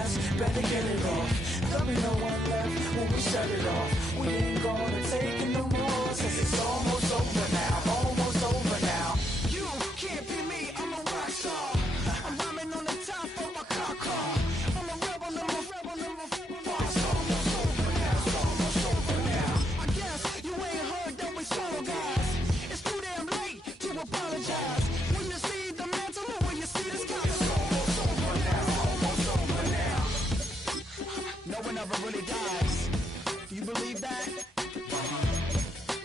chest, better get it off. There'll be no one left when we shut it off. We ain't gonna take it no more, since it's almost over now, almost over now. You can't be me, I'm a rock star. I'm rhyming on the top of my car. I'm a rebel, number 4. It's almost over now, it's almost over now. I guess you ain't heard that we solo guys. It's too damn late to apologize. When you see the mantle or when you see the sky, it's almost over now, almost over now. No one ever really dies. You believe that?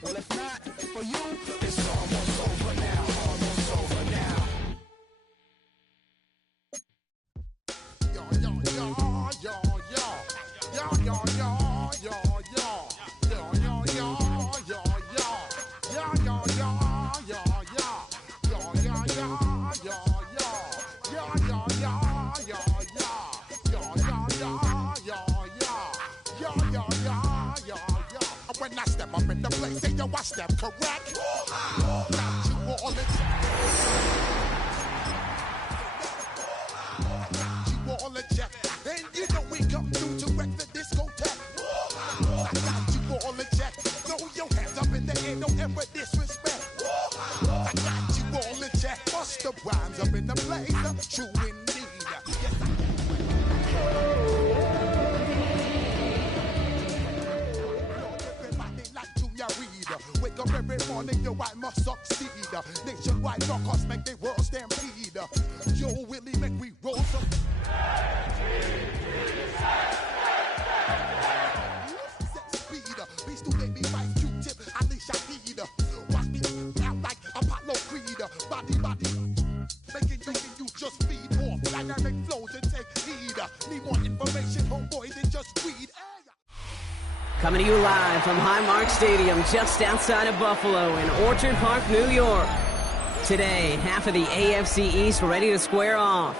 Well, if not, for you, it's almost over now, almost over now. Yo, yo, yo, yo, yo. Yo, yo, yo, yo, yo. Yo, yo, yo, yo, yo. Yo, yo, yo, yo, yo. Yo, yo, yo, yo, yo. Yo, yo, yo, yo, yo. Yo, yo, yo, yo, yo. Yo, yo, yo, yo, yo. When I step up in the place, say yo, I step correct. Got you all in check. Got you all in check. And you know we come through to wreck the discotheque. I got you all in check. Throw your hands up in the air, don't ever disrespect. I got you all in check. Bust the rhymes up in the place. True indeed. Yes, wake up every morning, yo, I must succeed. Nationwide rockers make the world stampede. Yo, Willie, make we roll some. Set speed. Beast who made me fight Q-tip. Ali Shahid. Watch me out like Apollo Creed. Body. Making you just feed off dynamic flows and take heed. Need more information, homeboy, than just weed. Coming to you live from Highmark Stadium, just outside of Buffalo in Orchard Park, New York. Today, half of the AFC East ready to square off.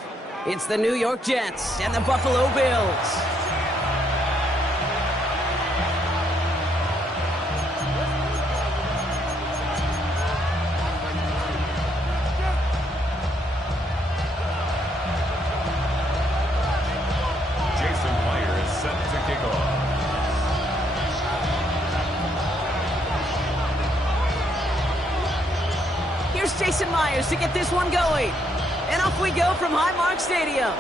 It's the New York Jets and the Buffalo Bills. Jason Myers to get this one going. And off we go from Highmark Stadium.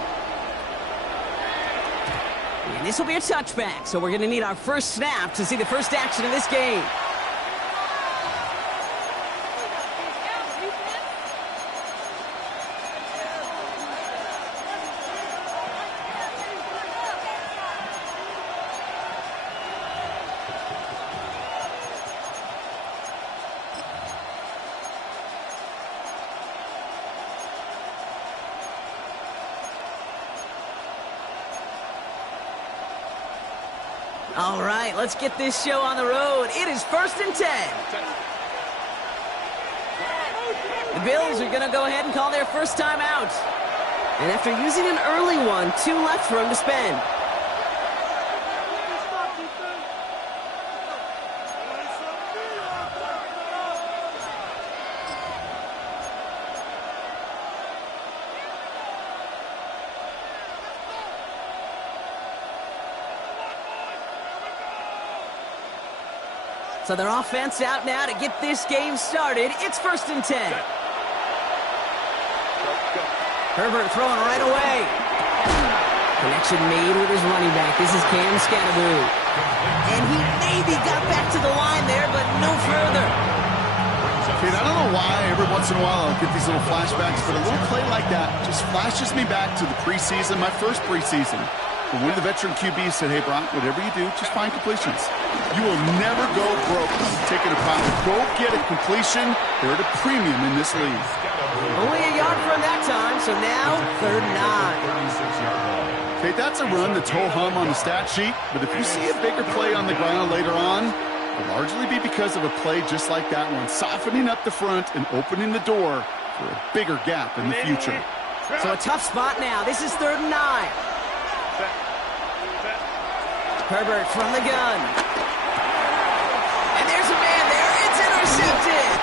And this will be a touchback, so we're going to need our first snap to see the first action of this game. All right, let's get this show on the road. It is 1st and 10. The Bills are going to go ahead and call their first time out. And after using an early one, 2 left for him to spend. So their offense out now to get this game started. It's 1st and 10. Herbert throwing right away. Connection made with his running back. This is Cam Scatteroo. And he maybe got back to the line there, but no further. Kid, I don't know why every once in a while I'll get these little flashbacks, but a little play like that just flashes me back to the preseason, my first preseason. When one of the veteran QBs said, hey, Brock, whatever you do, just find completions. You will never go broke taking a pound. Go get a completion. They're at a premium in this league. Only a yard from that time, so now 3rd and 9. Okay, that's a run that's ho-hum on the stat sheet, but if you see a bigger play on the ground later on, it'll largely be because of a play just like that one, softening up the front and opening the door for a bigger gap in the future. So a tough spot now. This is 3rd and 9. Herbert from the gun. And there's a man there. It's intercepted.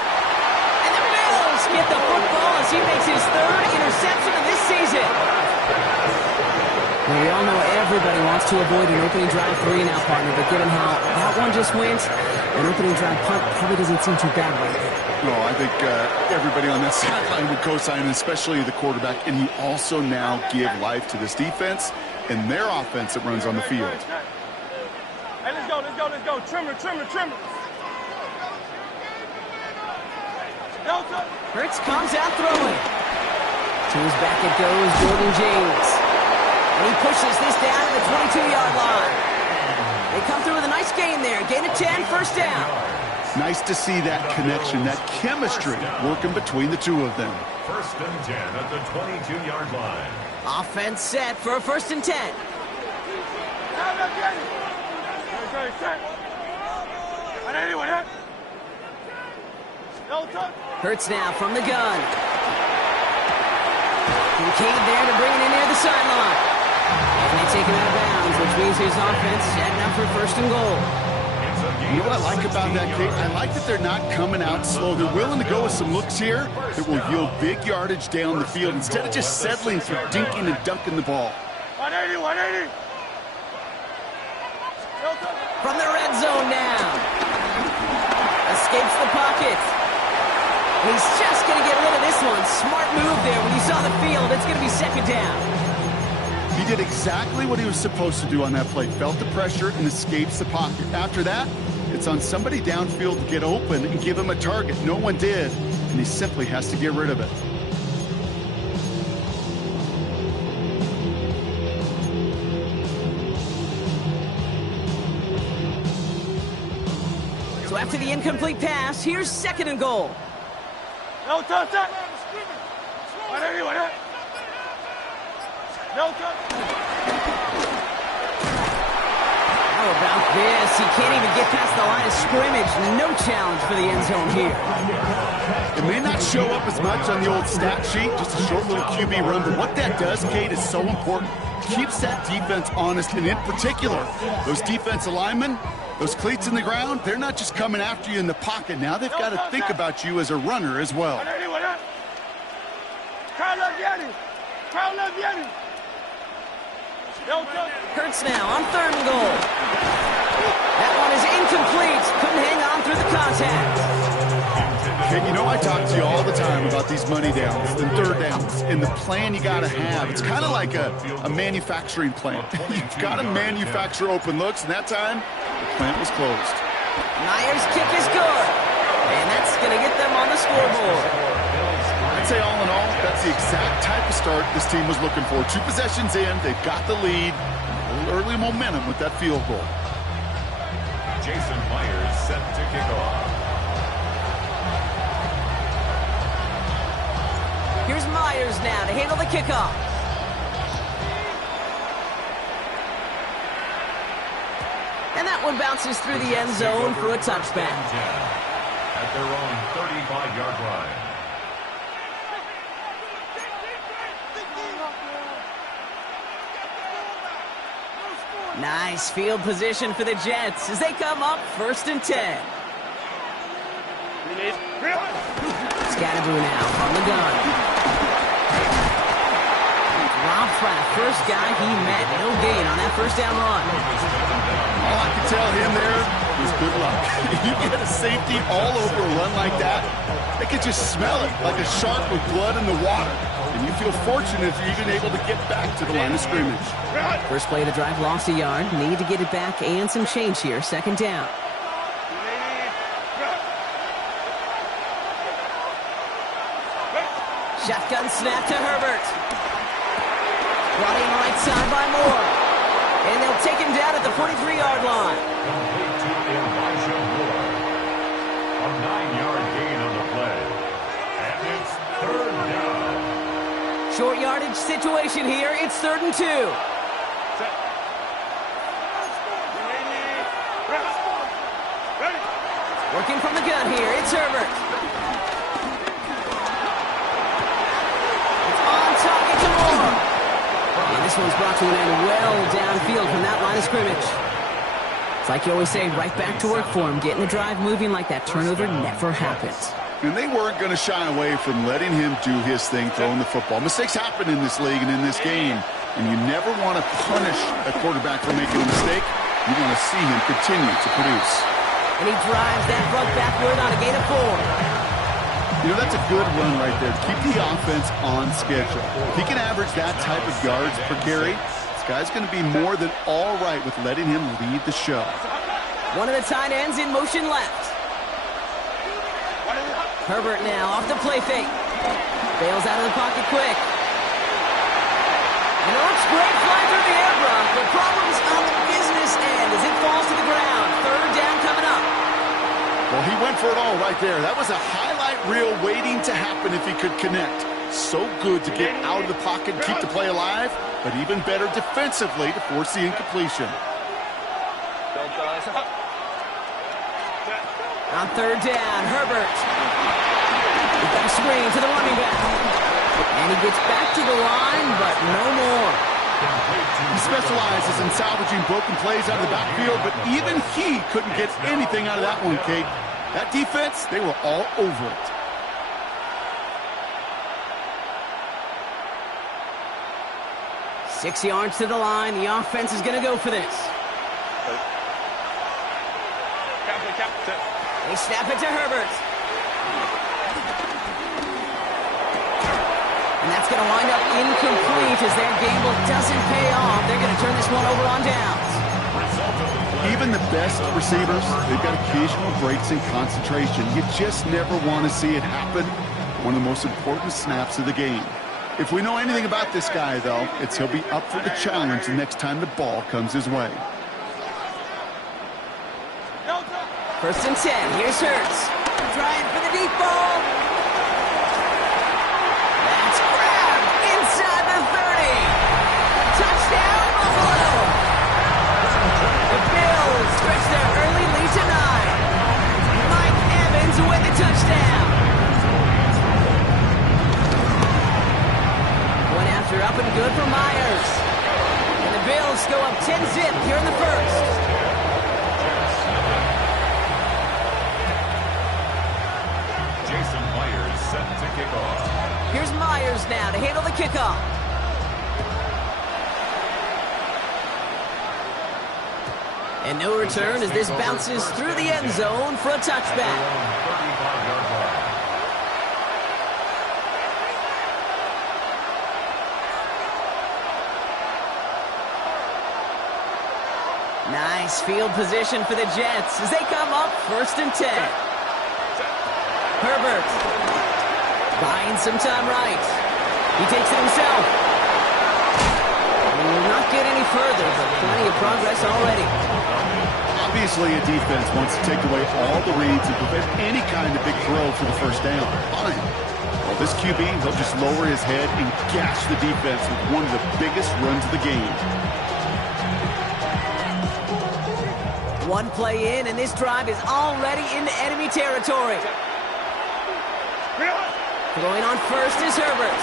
And the Bills get the football as he makes his 3rd interception of this season. Well, we all know everybody wants to avoid an opening drive 3 now, partner, but given how that one just went, an opening drive punt probably doesn't seem too bad right there. No, I think everybody on that sideline would co-sign, especially the quarterback, and you also now give life to this defense and their offense that runs on the field. Hey, let's go. Trimmer. Hurts comes out throwing. To his back it goes, Jordan James. And he pushes this down to the 22-yard line. They come through with a nice gain there. Gain of 10, first down. Nice to see that connection, that chemistry working between the two of them. First and 10 at the 22-yard line. Offense set for a first and 10. Hurts now from the gun. Kincaid there to bring it in near the sideline. And they take him out of bounds, which means his offense setting up for first and goal. You know what I like about that, Kate? I like that they're not coming out slow. They're willing to go with some looks here that will yield big yardage down the field instead of just settling for dinking and dunking the ball. 180. From the red zone now. Escapes the pocket. He's just going to get rid of this one. Smart move there when you saw the field. It's going to be second down. He did exactly what he was supposed to do on that play. Felt the pressure and escapes the pocket. After that, it's on somebody downfield to get open and give him a target. No one did, and he simply has to get rid of it. So after the incomplete pass, here's second and goal. No touchdown. 180. No touchdown. How about this? He can't even get past the line of scrimmage. No challenge for the end zone here. It may not show up as much on the old stat sheet, just a short little QB run, but what that does, Kate, is so important. Keeps that defense honest, and in particular, those defensive linemen, those cleats in the ground, they're not just coming after you in the pocket. Now they've got to think about you as a runner as well. Hurts now on third and goal. That one is incomplete. Couldn't hang on through the contact. Kate, you know I talk to you all the time about these money downs and third downs and the plan you got to have. It's kind of like a manufacturing plant. You've got to manufacture open looks, and that time, the plant was closed. Myers' kick is good, and that's going to get them on the scoreboard. I'd say all in all, that's the exact type of start this team was looking for. 2 possessions in, they've got the lead, a little early momentum with that field goal. Jason Myers set to kick off. Here's Myers now to handle the kickoff. And that one bounces through the end zone for a touchback. At their own 35-yard line. Nice field position for the Jets as they come up first and 10. Scatterboo now from the gun. Dropped by the first guy he met. No gain on that first down run. All I can tell him there is good luck. You get a safety all over a run like that, they can just smell it like a shark with blood in the water. And you feel fortunate if you're even able to get back to the line of scrimmage. First play of the drive lost a yard. Need to get it back and some change here. Second down. Shotgun snap to Herbert. Brought in right side by Moore. And they'll take him down at the 43-yard line. Complete to Elijah Moore. A 9-yard gain on the play. And it's third down. Short yardage situation here. It's 3rd and 2. Working from the gun here. It's Herbert. It's on target to Moore. And this one's brought to an end well downfield from that line of scrimmage. It's like you always say, right back to work for him. Getting the drive moving like that turnover never happens. And they weren't going to shy away from letting him do his thing, throwing the football. Mistakes happen in this league and in this game, and you never want to punish a quarterback for making a mistake. You want to see him continue to produce. And he drives that front backward on a gain of 4. You know, that's a good run right there. Keep the offense on schedule. If he can average that type of yards per carry, this guy's going to be more than all right with letting him lead the show. One of the tight ends in motion left. Herbert now off the play fake. Bails out of the pocket quick. And it looks great flying through the air, Brock. The problem's on the business end as it falls to the ground. Third down coming up. Well, he went for it all right there. That was a highlight reel waiting to happen if he could connect. So good to get out of the pocket and keep the play alive, but even better defensively to force the incompletion. On third down, Herbert. He's got a screen to the running back. And he gets back to the line, but no more. He specializes in salvaging broken plays out of the backfield, but even he couldn't get anything out of that one, Kate. That defense, they were all over it. Six yards to the line. The offense is going to go for this. They snap it to Herbert. And that's going to wind up incomplete as their gamble doesn't pay off. They're going to turn this one over on downs. Even the best receivers, they've got occasional breaks in concentration. You just never want to see it happen. One of the most important snaps of the game. If we know anything about this guy, though, it's he'll be up for the challenge the next time the ball comes his way. First and 10. Here's Hurts. Trying for the deep ball. That's grabbed inside the 30. Touchdown, Buffalo. The Bills stretch their early lead to 9. Mike Evans with the touchdown. One after up and good for Myers. And the Bills go up 10-zip here in the first. Set to kick off. Here's Myers now to handle the kickoff. And no return as this bounces through the end zone for a touchback. Nice field position for the Jets as they come up first and 10. Herbert. Buying some time right. He takes it himself. Will not get any further, but plenty of progress already. Obviously, a defense wants to take away all the reads and prevent any kind of big throw for the first down. Fine. Well, this QB, he'll just lower his head and gash the defense with one of the biggest runs of the game. One play in, and this drive is already into enemy territory. Throwing on first is Herbert.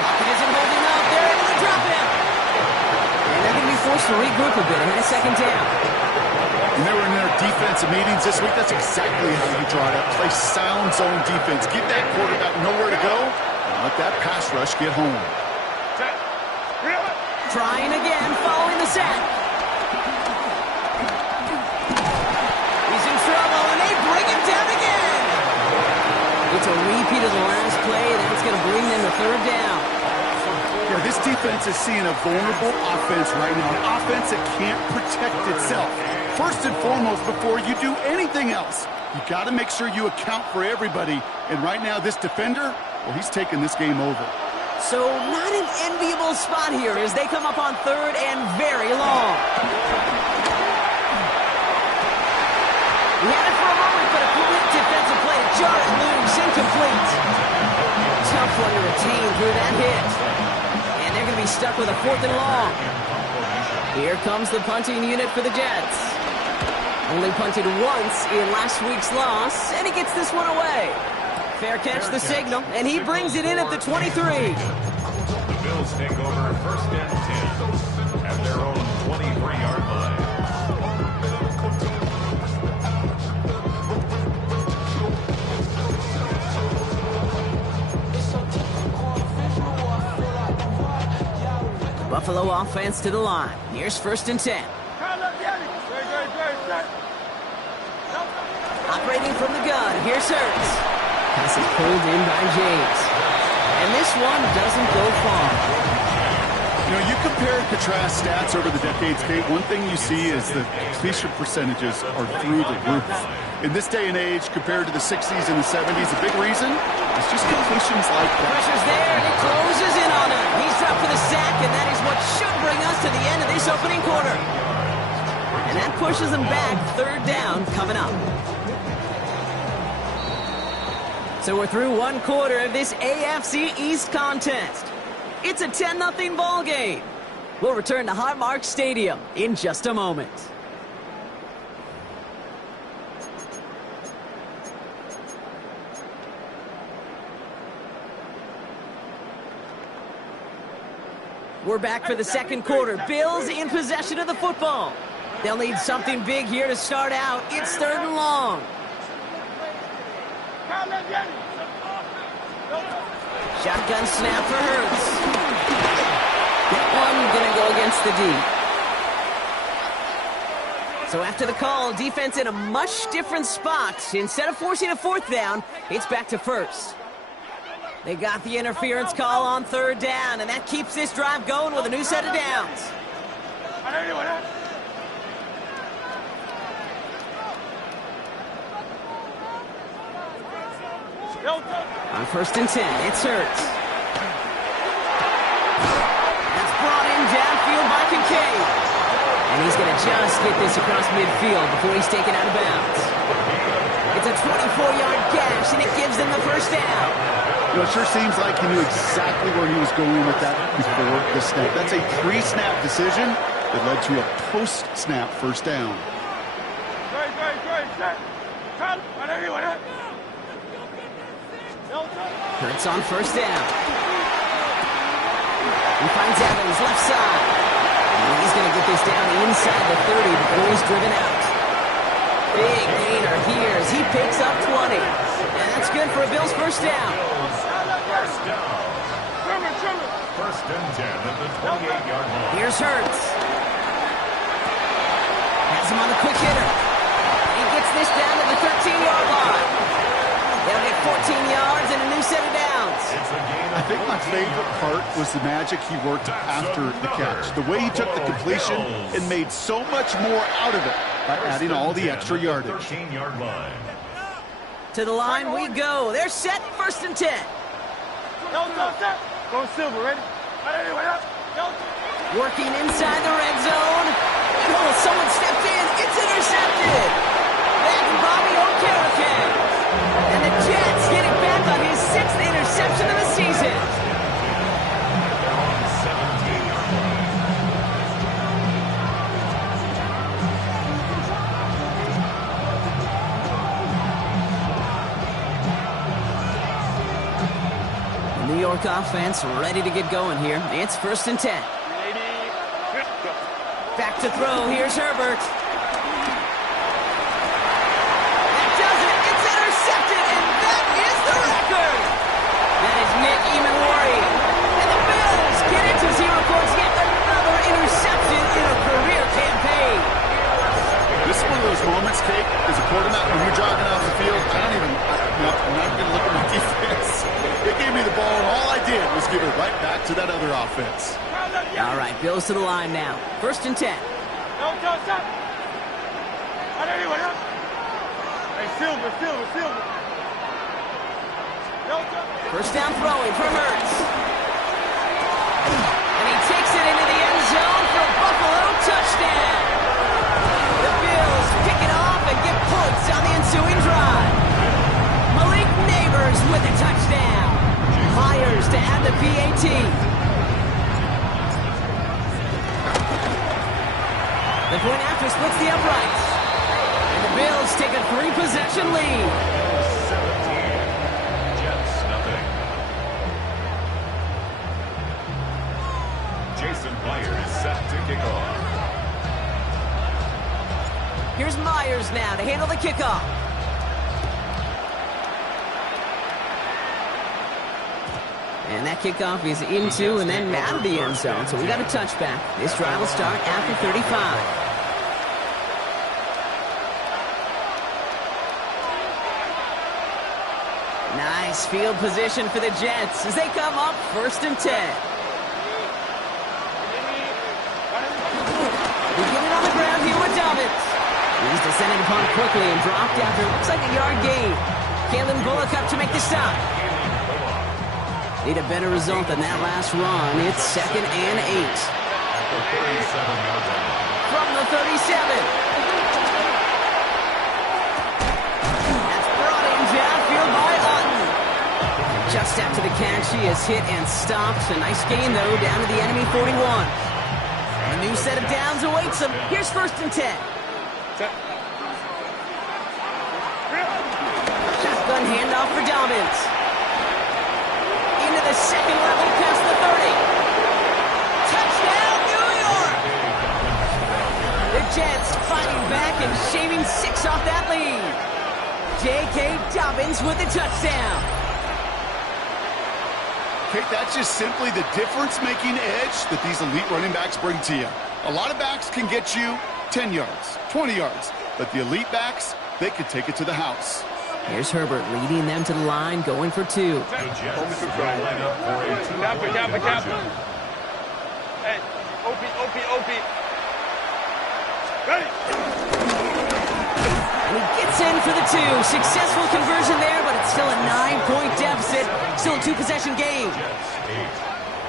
Pocket isn't holding up. They're able to drop him. And they're going to be forced to regroup a bit ahead of second down. When they were in their defensive meetings this week, that's exactly how you draw it up. Play sound zone defense. Give that quarterback nowhere to go and let that pass rush get home. Trying again, following the sack. He's in trouble, and they bring him down again. It's a repeat of the last play, and that's going to bring them to third down. Yeah, this defense is seeing a vulnerable offense right now. An offense that can't protect itself. First and foremost, before you do anything else, you got to make sure you account for everybody. And right now, this defender, well, he's taking this game over. So not an enviable spot here as they come up on third and very long. He had it for a moment, but a quick defensive play to jar it loose, incomplete. Tough one to retain through that hit. And they're going to be stuck with a fourth and long. Here comes the punting unit for the Jets. Only punted once in last week's loss, and he gets this one away. Fair catch, the signal, and he brings it in at the 23. The Bills take over first and 10 at their own 23-yard line. Buffalo offense to the line. Here's 1st and 10. Operating from the gun, here's Hurts. Pass is pulled in by James. And this one doesn't go far. You know, you compare and contrast stats over the decades, Kate. One thing you see is the completion percentages are through the roof. In this day and age, compared to the 60s and the 70s, a big reason is just completions like that. Pressure's there, and it closes in on him. He's dropped for the sack, and that is what should bring us to the end of this opening quarter. And that pushes them back. 3rd down coming up. So we're through 1 quarter of this AFC East contest. It's a 10-0 ball game. We'll return to Highmark Stadium in just a moment. We're back for the 2nd quarter. Bills in possession of the football. They'll need something big here to start out. It's 3rd and long. Shotgun snap for Hurts. That one gonna go against the D. So after the call, defense in a much different spot. Instead of forcing a 4th down, it's back to 1st. They got the interference call on 3rd down, and that keeps this drive going with a new set of downs. On 1st and 10, it's Hurts. That's brought in downfield by Kincaid. And he's going to just get this across midfield before he's taken out of bounds. It's a 24-yard gash, and it gives them the 1st down. You know, it sure seems like he knew exactly where he was going with that before the snap. That's a pre-snap decision that led to a post-snap 1st down. Hurts on 1st down. He finds Evans left side. And he's going to get this down inside the 30 before he's driven out. Big gainer here as he picks up 20. And that's good for a Bills 1st down. 1st and 10 at the 28-yard line. Here's Hurts. Has him on the quick hitter. He gets this down to the 13-yard line. They'll get 14 yards and a new set of downs. I think my favorite part was the magic he worked after the catch. The way he took the completion and made so much more out of it by adding all the extra yardage. 13-yard line. To the line we go. They're set. 1st and 10. Go Silver, ready? Working inside the red zone. Oh, someone stepped in. It's intercepted. That's Bobby Okereke. And the Jets get it back on his 6th interception of the season. The New York offense ready to get going here. It's 1st and 10. Back to throw. Here's Herbert. Nick Emanwari. And the Bills get into 0 points, yet another interception in a career campaign. This is one of those moments, Kate, as a quarterback, when you're jogging off the field, I'm not even going to look at my defense. They gave me the ball, and all I did was give it right back to that other offense. All right, Bills to the line now. 1st and 10. Hey, Silver. 1st down throwing for Hurts. And he takes it into the end zone for a Buffalo touchdown. The Bills pick it off and get points on the ensuing drive. Malik Neighbors with a touchdown. Myers to add the PAT. The point after splits the uprights. And the Bills take a 3-possession lead. Myers set to kick off. Here's Myers now to handle the kickoff. And that kickoff is into and then out of the end zone. So we got a touchback. This drive will start after 35. Nice field position for the Jets as they come up 1st and 10. We get it on the ground here with Dobbins. He's descended upon quickly and dropped after looks like a yard gain. Kalen Bullock up to make the stop. Need a better result than that last run. It's 2nd and 8. From the 37. That's brought in downfield by Otten. Just after the catch, he is hit and stopped. A nice gain, though, down to the enemy 41. A new set of downs awaits him. Here's 1st and 10. Shotgun handoff for Dobbins. Into the second level past the 30. Touchdown, New York! The Jets fighting back and shaving 6 off that lead. J.K. Dobbins with the touchdown. Okay, that's just simply the difference-making edge that these elite running backs bring to you. A lot of backs can get you 10 yards, 20 yards, but the elite backs, they could take it to the house. Here's Herbert leading them to the line, going for 2. Hey, OP. Ready? And he gets in for the 2. Successful conversion there, but it's still a 9-point deficit. Still a 2-possession game.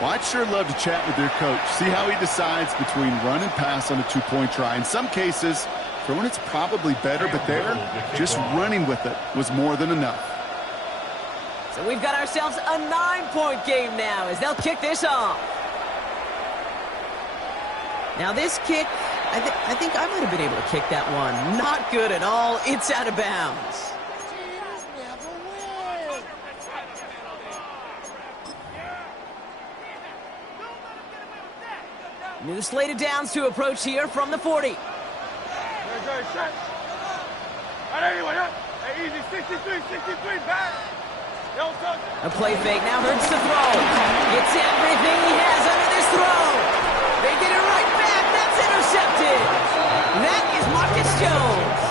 Well, I'd sure love to chat with their coach, see how he decides between run and pass on a 2-point try. In some cases, throwing it's probably better, but there, just running with it was more than enough. So we've got ourselves a 9-point game now as they'll kick this off. Now this kick, I think I might have been able to kick that one. Not good at all. It's out of bounds. New slate of downs to approach here from the 40. A play fake now hurts the throw. It's everything he has under this throw. They get it right back. That's intercepted. That is Marcus Jones.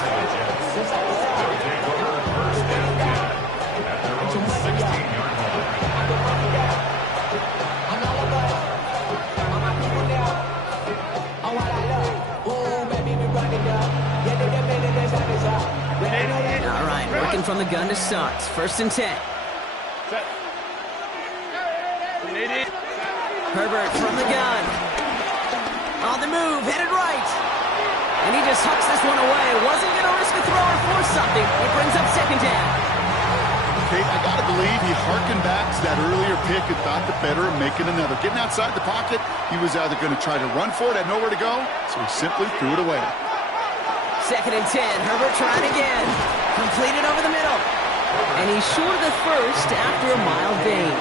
All right, working from the gun to start. 1st and 10. Herbert from the gun. On the move, headed right. And he just hucks this one away. Wasn't going to risk a throw or force something. It brings up 2nd down. Okay, I got to believe he harkened back to that earlier pick and thought the better of making another. Getting outside the pocket, he was either going to try to run for it, had nowhere to go, so he simply threw it away. 2nd and 10. Herbert trying again. Completed over the middle. And he's short of the 1st after a mild gain.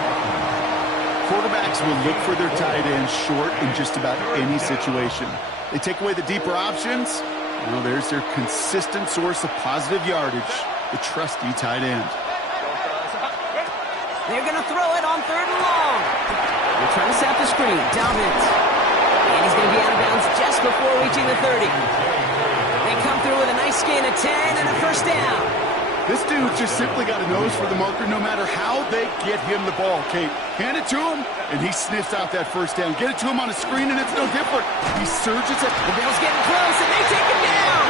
Quarterbacks will look for their tight end short in just about any situation. They take away the deeper options. Well, there's their consistent source of positive yardage, the trusty tight end. They're going to throw it on 3rd and long. They're trying to set the screen. Dobbins. And he's going to be out of bounds just before reaching the 30. They come through with a nice gain of 10 and a 1st down. This dude just simply got a nose for the marker no matter how they get him the ball, Kate. Hand it to him, and he sniffs out that 1st down. Get it to him on a screen, and it's no different. He surges it. The Bills getting close, and they take him down.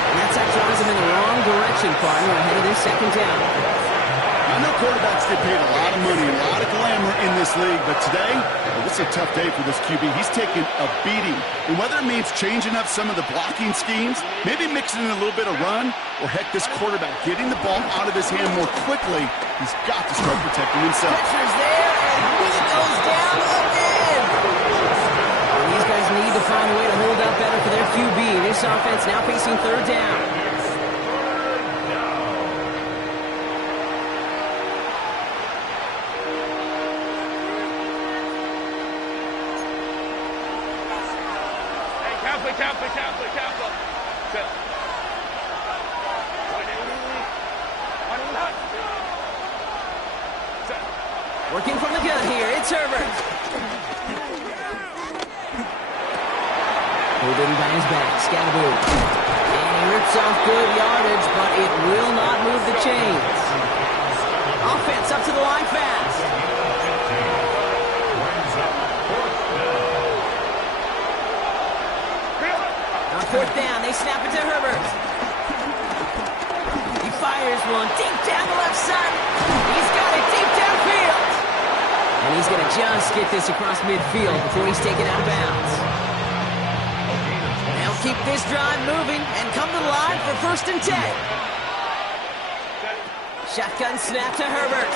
And that's how drives him in the wrong direction, partner, ahead of this 2nd down. I know quarterbacks get paid a lot of money, a lot of glamour in this league, but today, well, this is a tough day for this QB. He's taking a beating. And whether it means changing up some of the blocking schemes, maybe mixing in a little bit of run, or heck, this quarterback getting the ball out of his hand more quickly, he's got to start protecting himself. Pressure's there, and he goes down again. And these guys need to find a way to hold up better for their QB. This offense now facing 3rd down. Working from the gun here, it's Herbert. Holding by his back, Scalaboo. And he rips off good yardage, but it will not move the chains. Offense up to the line fast. On fourth down, they snap it to Herbert. He fires one deep down the left side. He's got it deep downfield. And he's going to just get this across midfield before he's taken out of bounds. They'll keep this drive moving and come to the line for 1st and 10. Shotgun snap to Herbert.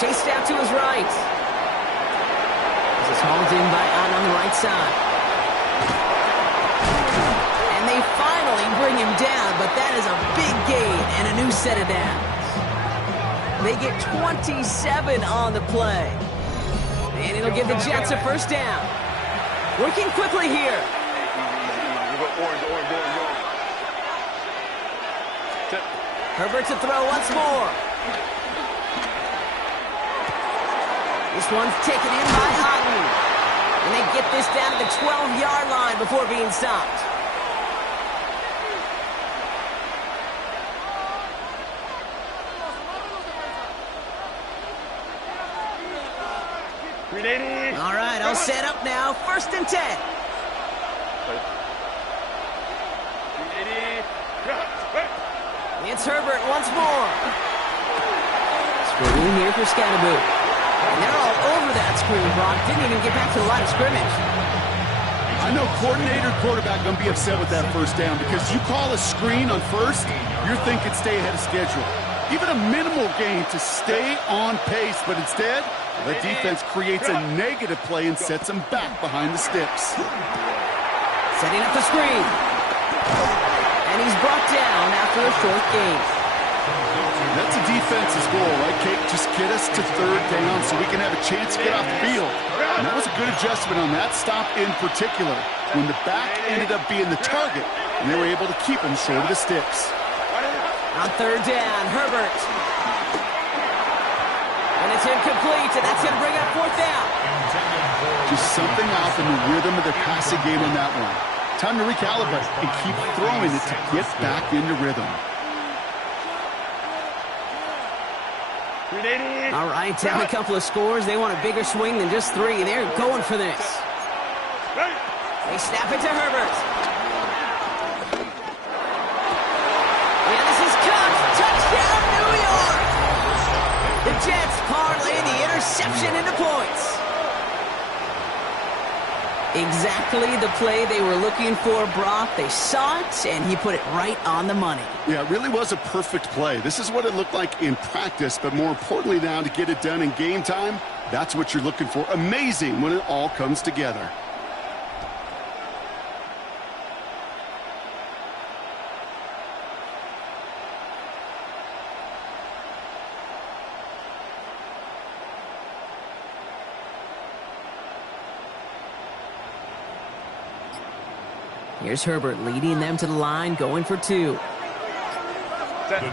Chased out to his right. This is hauled in by Ott on the right side. And they finally bring him down, but that is a big gain and a new set of downs. They get 27 on the play. And it'll give the Jets a 1st down. Working quickly here. Herbert to throw once more. This one's taken in by Otten. And they get this down to the 12-yard line before being stopped. All right, I'll set up now. 1st and 10. It's Herbert once more. Screen here for Scalaboo. And they're all over that screen, Brock. Didn't even get back to the line of scrimmage. I know coordinator, quarterback going to be upset with that 1st down because you call a screen on 1st, you're thinking stay ahead of schedule. Even a minimal gain to stay on pace, but instead, the defense creates a negative play and sets them back behind the sticks. Setting up the screen. And he's brought down after a short gain. That's a defense's goal, right, Kate? Just get us to 3rd down so we can have a chance to get off the field. And that was a good adjustment on that stop in particular, when the back ended up being the target, and they were able to keep him short of the sticks. On 3rd down, Herbert. And it's incomplete, and that's going to bring up 4th down. Just something off in the rhythm of their passing game on that one. Time to recalibrate and keep throwing it to get back into rhythm. All right, down a couple of scores. They want a bigger swing than just 3. They're going for this. They snap it to Herbert. And this is caught. Touchdown, New York. The Jets parlay the interception into points. Exactly the play they were looking for, Brock. They saw it, and he put it right on the money. Yeah, it really was a perfect play. This is what it looked like in practice, but more importantly now to get it done in game time, that's what you're looking for. Amazing when it all comes together. Here's Herbert leading them to the line, going for 2. The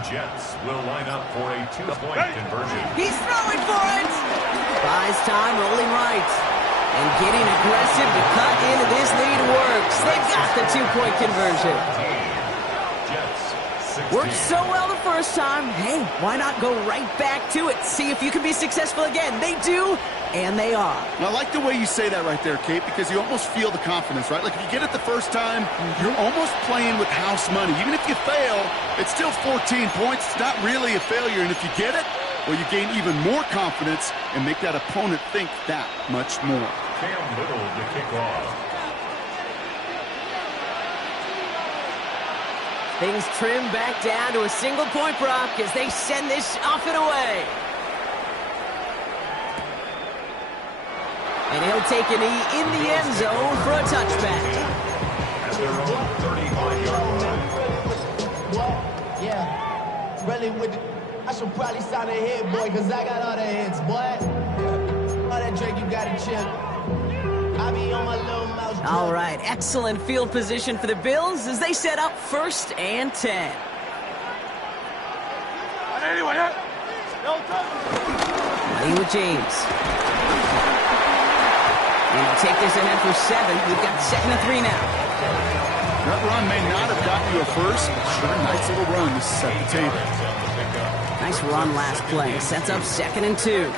Jets will line up for a 2-point conversion. He's throwing for it! Buys time, rolling right. And getting aggressive to cut into this lead works. They've got the 2-point conversion. Jets, 16. Worked so well the first time. Hey, why not go right back to it? See if you can be successful again. They do, and they are. And I like the way you say that right there, Kate, because you almost feel the confidence, right? Like if you get it the first time, you're almost playing with house money. Even if you fail, it's still 14 points. It's not really a failure. And if you get it, well, you gain even more confidence and make that opponent think that much more. Cam Little to kick off. Things trim back down to a single point, Brock, as they send this off and away. And he'll take a knee in the end zone for a touchback. At their own 35-yard line. What? Yeah. Really with the, I should probably sign a hit, boy, because I got all the hits, boy. All that drink, you got to chill. I be on my little mouse. All right, excellent field position for the Bills as they set up 1st and 10. Playing with James. And he'll take this ahead for 7. We've got 2nd and 3 now. That run may not have gotten you a first, but sure, nice little run to set the table. Nice run last play. Sets up 2nd and 2.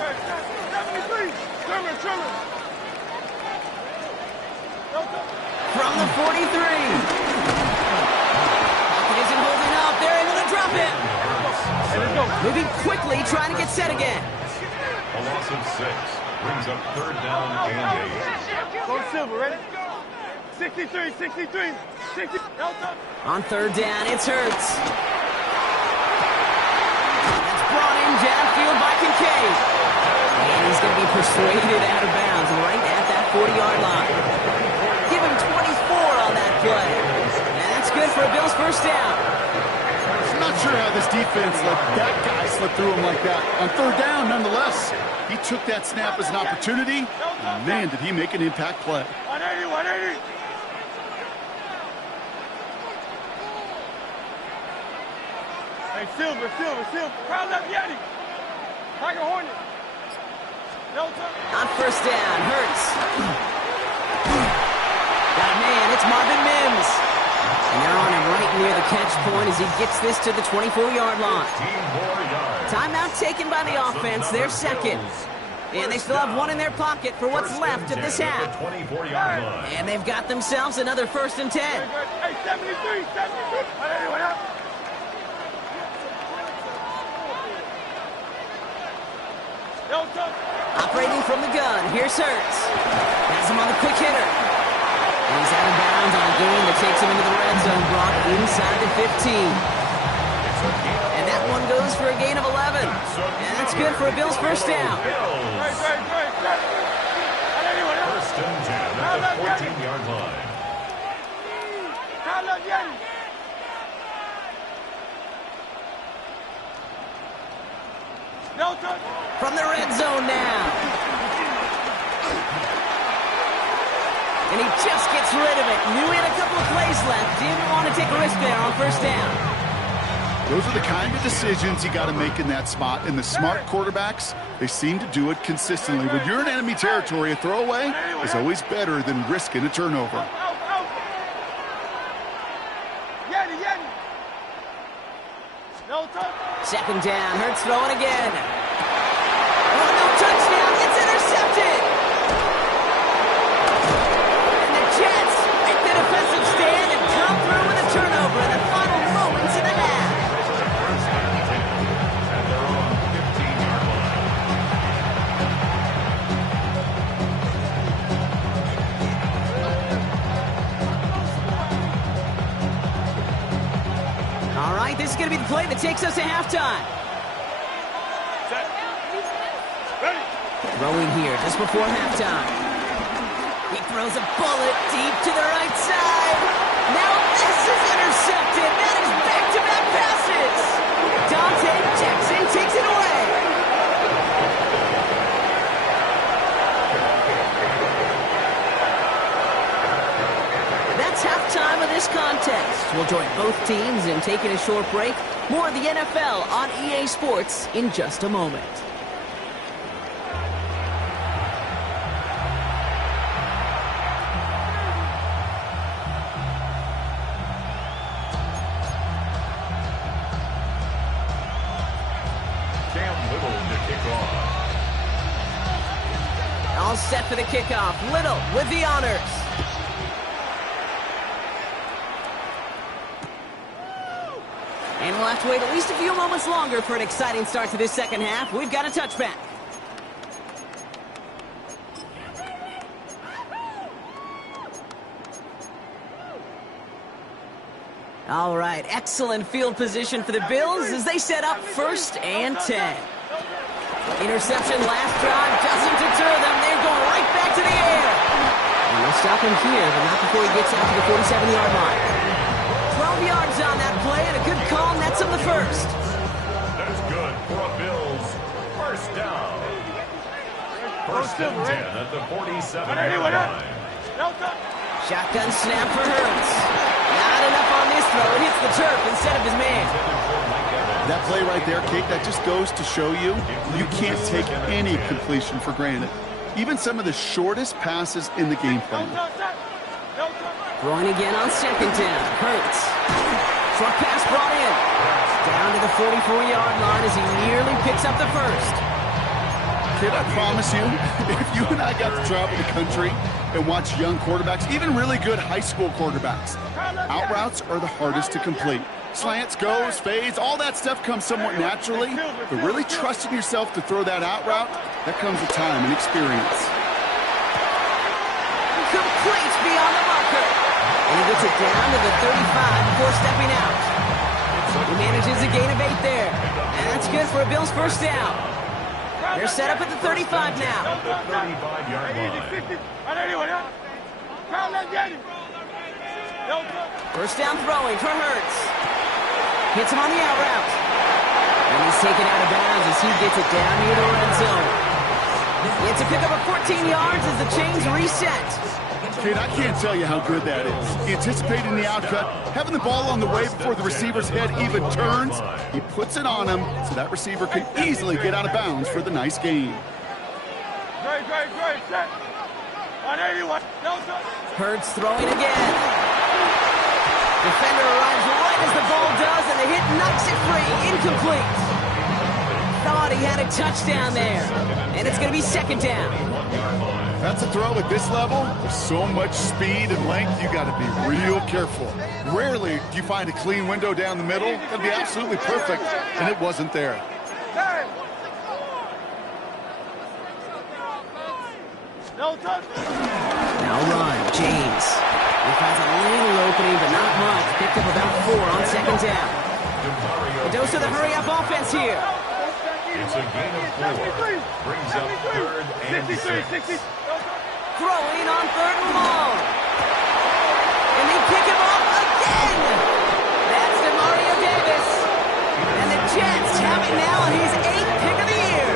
From the 43. Pocket isn't holding up. They're able to drop it. Moving quickly, trying to get set again. A loss of 6 brings up 3rd down and 8. Go Silver, ready? 63, 63, 60. On 3rd down, it's Hurts. That's brought in downfield by Kincaid. And he's going to be persuaded out of bounds right at that 40-yard line. Give him 24 on that play. And that's good for a Bills first down. I'm not sure how this defense let that guy slip through him like that. On 3rd down, nonetheless, he took that snap as an opportunity, and man, did he make an impact play. 180, 180. Hey, Silver. Crowd left Yeti. Tiger Hornet. On 1st down, Hurts. Got a man, it's Marvin Mims. And they're on him right near the catch point as he gets this to the 24-yard line. Timeout taken by the offense, their 2nd. And they still have 1 in their pocket for what's left of this half. And they've got themselves another 1st and 10. Hey, 73, 73. Operating from the gun, here's Hurts. Has him on the quick hitter. And he's out of bounds on a gain that takes him into the red zone block inside the 15. And that one goes for a gain of 11. And that's good for a Bills first down. First and 10 at the 14-yard line. From the red zone now. And he just gets rid of it. Knew he had a couple of plays left. Didn't want to take a risk there on 1st down. Those are the kind of decisions you got to make in that spot. And the smart quarterbacks, they seem to do it consistently. When you're in enemy territory, a throwaway is always better than risking a turnover. Second down, Hurts throwing again. Oh, no touchdown, it's intercepted! And the Jets make the defensive stand and come through with a turnover in the final moments of the half. And they're on the 15-yard line. All right, this is going to be the play that takes us to halftime. Throwing here just before halftime. He throws a bullet deep to the right side. Now this is intercepted. That is back-to-back passes. Dante Jackson takes it away. That's halftime of this contest. We'll join both teams in taking a short break. More of the NFL on EA Sports in just a moment. All set for the kickoff. Little with the honors. And we'll have to wait at least a few moments longer for an exciting start to this second half. We've got a touchback. All right, excellent field position for the Bills as they set up 1st and 10. Interception last drive doesn't deter them. They're going right back to the air. And they'll stop him here, but not before he gets out to the 47-yard line. 12 yards on that play and a good call, nets him the first. That's good for a Bills first down. 1st and 10 at the 47-yard line. Shotgun snap for Hurts. Not enough on this throw. It hits the turf instead of his man. That play right there, Kate, that just goes to show you can't take any completion for granted. Even some of the shortest passes in the game plan. Throwing again on second down. Hurts. Short pass brought in. Down to the 44-yard line as he nearly picks up the first. Kid, I promise you, if you and I got to travel the country and watch young quarterbacks, even really good high school quarterbacks, out routes are the hardest to complete. Slants, goes, fades, all that stuff comes somewhat naturally, but really trusting yourself to throw that out route, that comes with time and experience. Complete beyond the marker. And he gets it down to the 35 before stepping out. He manages a gain of 8 there. And that's good for a Bills first down. They're set up at the 35 now. The 35-yard line. First down throwing for Hurts. Hits him on the out route. And he's taken out of bounds as he gets it down near the red zone. It's a pickup of 14 yards as the chains reset. Kate, I can't tell you how good that is. Anticipating the outcut, having the ball on the way before the receiver's head even turns, he puts it on him so that receiver can easily get out of bounds for the nice gain. Hurts throwing again. Defender arrives right as the ball does, and the hit knocks it free. Incomplete. Thought he had a touchdown there. And it's going to be second down. That's a throw at this level. With so much speed and length, you got to be real careful. Rarely do you find a clean window down the middle. That'd be absolutely perfect, and it wasn't there. Now run, James. He finds a little opening, but not much. Picked up about 4 on second down. A dose of the hurry-up offense here. It's a gain of 4. Brings up third and 6. Throwing on third and long. And they pick him off again. That's DeMario Davis. And the Jets have it now on his 8th pick of the year.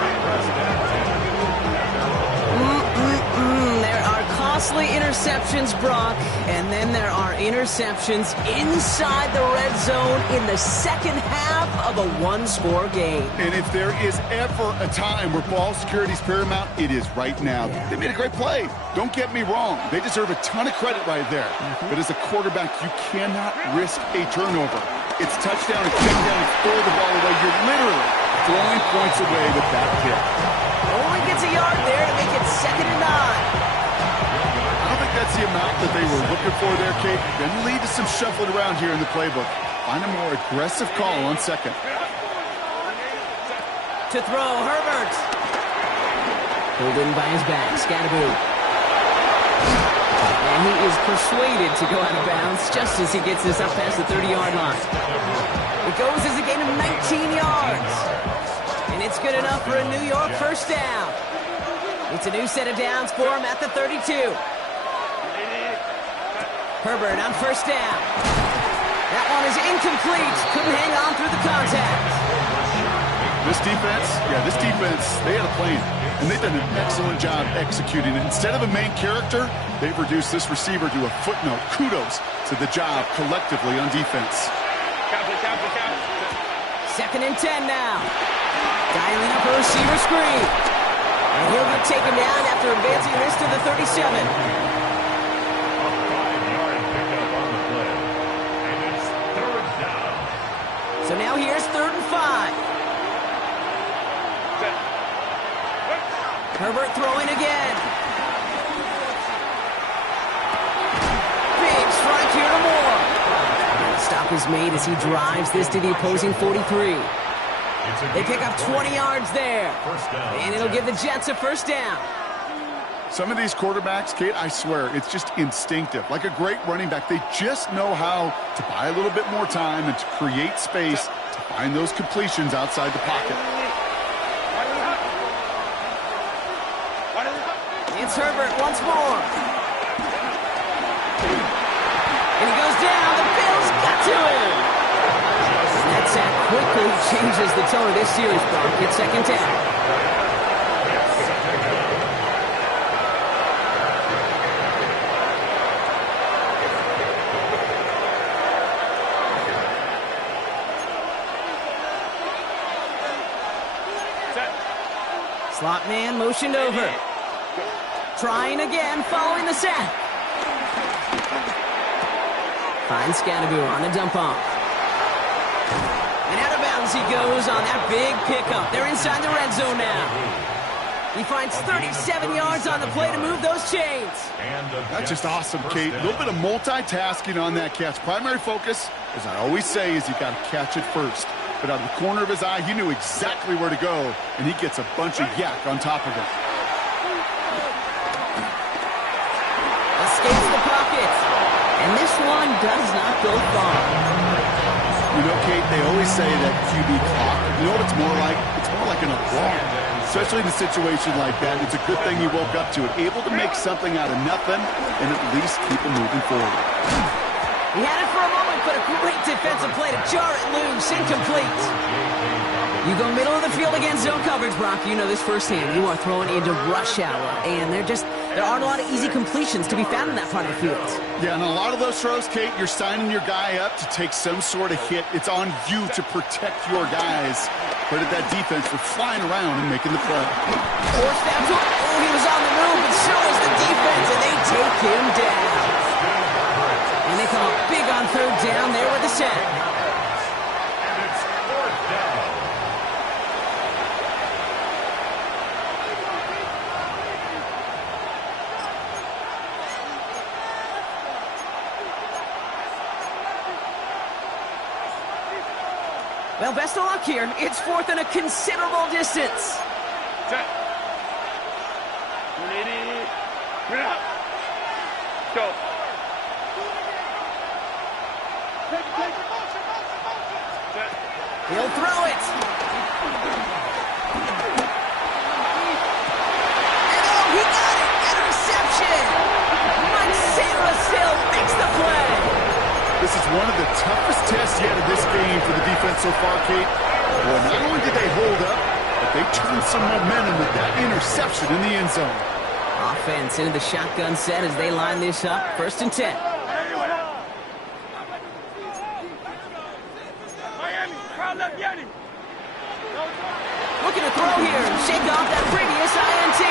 There are costly interceptions, Brock. And then there are interceptions inside the red zone in the second half of a one-score game. And if there is ever a time where ball security is paramount, it is right now. They made a great play. Don't get me wrong. They deserve a ton of credit right there. But as a quarterback, you cannot risk a turnover. It's touchdown and kick down and throw the ball away. You're literally throwing points away with that kick. Only gets a yard there to make it 2nd and 9. I don't think that's the amount that they were looking for there, Kate. Going to lead to some shuffling around here in the playbook. Find a more aggressive call on second. To throw, Herbert. Pulled in by his back, Scatterboot. And he is persuaded to go out of bounds just as he gets this up past the 30-yard line. It goes as a gain of 19 yards. And it's good enough for a New York first down. It's a new set of downs for him at the 32. Herbert on first down. That one is incomplete. Couldn't hang on through the contact. This defense, they had a plan. And they've done an excellent job executing it. Instead of a main character, they've reduced this receiver to a footnote. Kudos to the job collectively on defense. 2nd and 10 now. Dialing up a receiver screen. And he'll get taken down after advancing this to the 37. So now here's 3rd and 5. Herbert throwing again. Big strike here to Moore. And the stop is made as he drives this to the opposing 43. They pick up 20 yards there. And it'll give the Jets a first down. Some of these quarterbacks, Kate, I swear, it's just instinctive. Like a great running back, they just know how to buy a little bit more time and to create space to find those completions outside the pocket. It's Herbert once more. And he goes down. The Bills got to him. And that sack quickly changes the tone of this series, Brock. It's 2nd down. Slot man motioned over. Trying again, following the sack. Finds Scadaboo on the dump off. And out of bounds he goes on that big pickup. They're inside the red zone now. He finds 37 yards on the play to move those chains. That's just awesome, Kate. A little bit of multitasking on that catch. Primary focus, as I always say, is you got to catch it first. But out of the corner of his eye, he knew exactly where to go, and he gets a bunch of yak on top of it. Escapes the pocket. And this one does not go far. You know, Kate, they always say that QB clock. You know what it's more like? It's more like an alarm. Especially in a situation like that, it's a good thing he woke up to it. Able to make something out of nothing and at least keep him moving forward. He had it for a moment, but a great defensive play to jar it loose. Incomplete. You go middle of the field against zone coverage, Brock. You know this firsthand. You are throwing into rush hour, and there aren't a lot of easy completions to be found in that part of the field. Yeah, and a lot of those throws, Kate, you're signing your guy up to take some sort of hit. It's on you to protect your guys. Credit that defense for flying around and making the play. Forced down to him. Oh, he was on the move, but so was the defense, and they take him down. And they come up big on third down there with the sack. And it's fourth down. Well, best of luck here. It's fourth and a considerable distance. Check. 180. Bring it up. Go. Check. He'll throw it. And oh, he got it. Interception. Mike Saintless still makes the play. This is one of the toughest tests yet of this game for the defense so far, Kate. Well, not only did they hold up, but they turned some momentum with that interception in the end zone. Offense into the shotgun set as they line this up. 1st and 10. Looking to throw here and shake off that previous INT.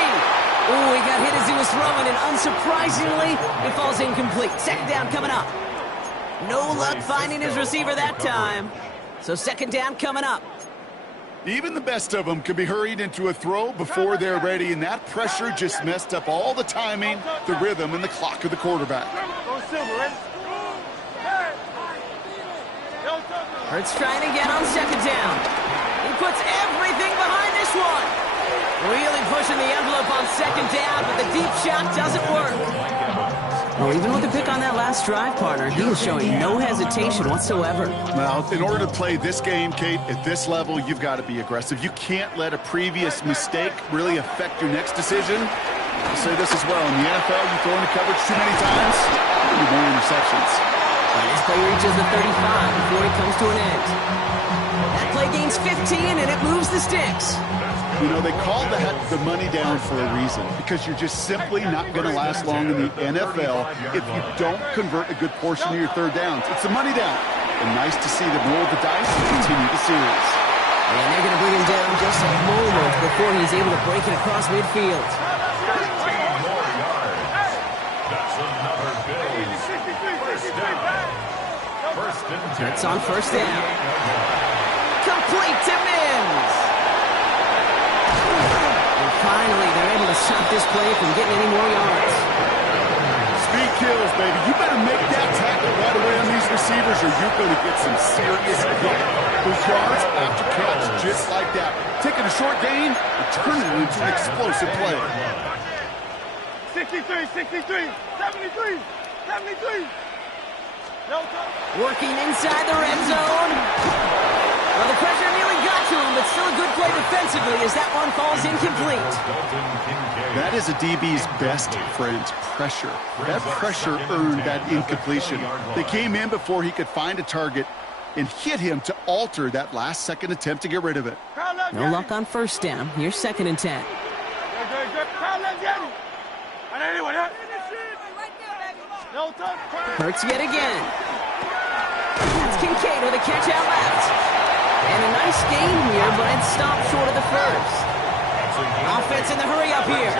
Ooh, he got hit as he was throwing, and unsurprisingly, it falls incomplete. 2nd down coming up. No luck finding his receiver that time. So 2nd down coming up. Even the best of them can be hurried into a throw before they're ready, and that pressure just messed up all the timing, the rhythm, and the clock of the quarterback. Hurts trying again on 2nd down. He puts everything behind this one. Really pushing the envelope on 2nd down, but the deep shot doesn't work. Well, even with the pick on that last drive, partner, he is showing no hesitation whatsoever. Well, in order to play this game, Kate, at this level, you've got to be aggressive. You can't let a previous mistake really affect your next decision. I'll say this as well. In the NFL, you throw into coverage too many times, you get more interceptions. And this play reaches the 35 before it comes to an end. That play gains 15, and it moves the sticks. You know, they called the money down for a reason, because you're just simply not going to last long in the NFL if you don't convert a good portion of your 3rd downs. It's the money down. And nice to see them roll the dice and continue the series. And they're going to bring him down just a moment before he's able to break it across midfield. That's another Bills. 1st down. 1st and 10. It's on 1st down. Complete to Mims. And finally, they're able to stop this play from getting any more yards. Speed kills, baby. You better make that tackle right away on these receivers, or you're going to get some serious hit. Those yards after catch just like that. Taking a short gain and turning it into an explosive play. 63, 63, 73, 73. No touch. Working inside the red zone. Well, the pressure nearly got to him, but still a good play defensively as that one falls incomplete. That is a DB's best friend, pressure. That pressure earned that incompletion. They came in before he could find a target and hit him to alter that last-second attempt to get rid of it. No luck on 1st down. Here's 2nd and 10. Hurts yet again. That's Kincaid with a catch out left. And a nice gain here, but it stopped short of the 1st. Offense in the hurry up here.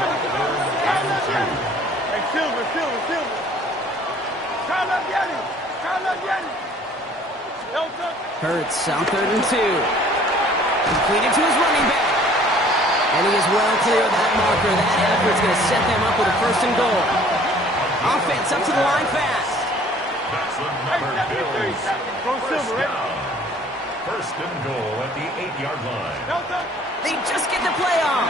Hey, Silver. Carla Vieni. Delta. Hurts on 3rd and 2. Completed to his running back. And he is well clear of that marker. That effort's going to set them up with a 1st and goal. Offense up to the line fast. That's the number Bills. Go Silver, right? Down. 1st and goal at the 8-yard line. Delta. They just get the play on.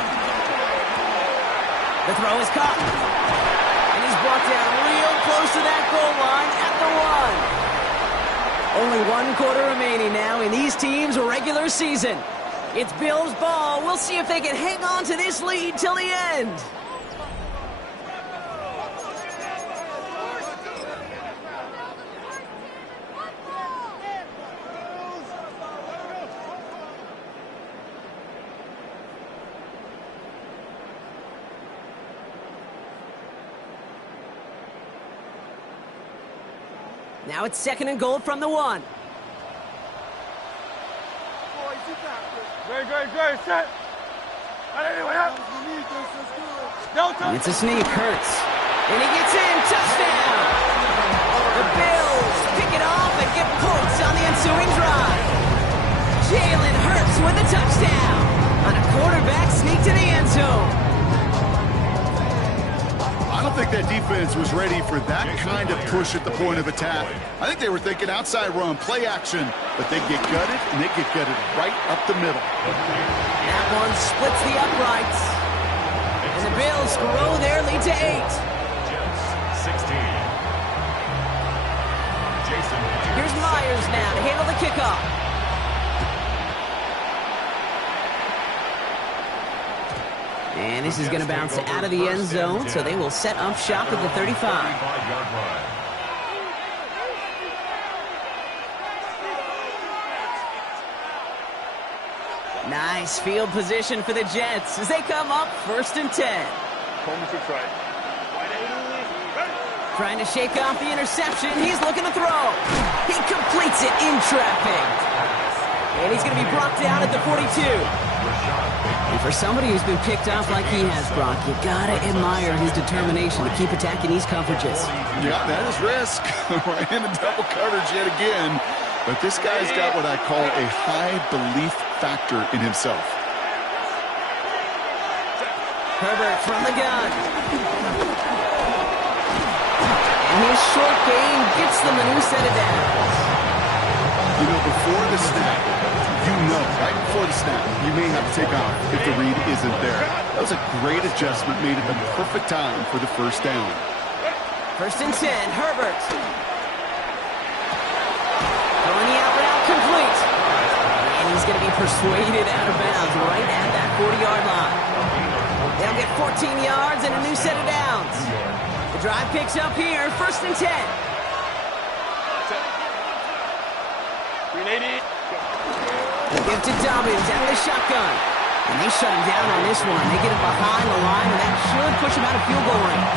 The throw is caught. And he's brought down real close to that goal line at the 1. Only 1 quarter remaining now in these teams' regular season. It's Bills ball. We'll see if they can hang on to this lead till the end. Now it's 2nd and goal from the 1. Great. Set. Anyway, up. Delta. And it's a sneak. Hurts. And he gets in. Touchdown. The Bills pick it off and get points on the ensuing drive. Jalen Hurts with a touchdown on a quarterback sneak to the end zone. I don't think that defense was ready for that kind of push at the point of attack. I think they were thinking outside run, play action, but they get gutted, and they get gutted right up the middle. That one splits the uprights. And the Bills grow their lead to 8. Jets 16. Jason. Here's Myers now to handle the kickoff. And this is going to bounce out of the end zone, so they will set up shop at the 35. 35-yard line. Nice field position for the Jets as they come up 1st and 10. Coleman to try. Trying to shake off the interception. He's looking to throw. He completes it in traffic. And he's going to be brought down at the 42. And for somebody who's been picked off like he has, Brock, you got to admire his determination to keep attacking these coverages. Yeah, that is risk. We're in a double coverage yet again. But this guy's got what I call a high belief factor in himself. Herbert from the gun. And his short game gets them a new set of downs. You know, before the snap, right before the snap, you may have to take off if the read isn't there. That was a great adjustment made at the perfect time for the 1st down. 1st and 10, Herbert. Throwing the out route complete. And he's going to be persuaded out of bounds right at that 40-yard line. They'll get 14 yards and a new set of downs. The drive picks up here, 1st and 10. 380. They give to Dobbins out of the shotgun. And they shut him down on this one. They get him behind the line, and that should push him out of field goal range.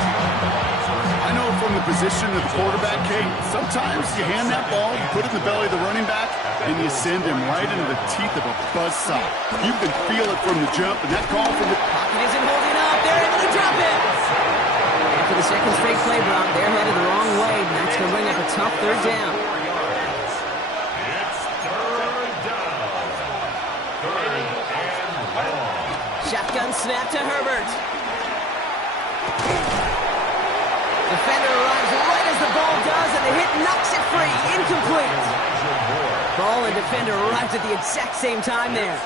I know from the position of the quarterback, Kate, sometimes you hand that ball, you put it in the belly of the running back, and you send him right into the teeth of a buzzsaw. You can feel it from the jump, and that call from the... Pocket isn't holding up. They're able to drop it. And for the 2nd straight play, Brock, they're headed the wrong way, and that's going to bring up a tough 3rd down. It's 3rd down. 3rd and long. Shotgun snap to Herbert. Defender arrives right as the ball does, and the hit knocks it free. Incomplete. Ball and defender arrives at the exact same time there.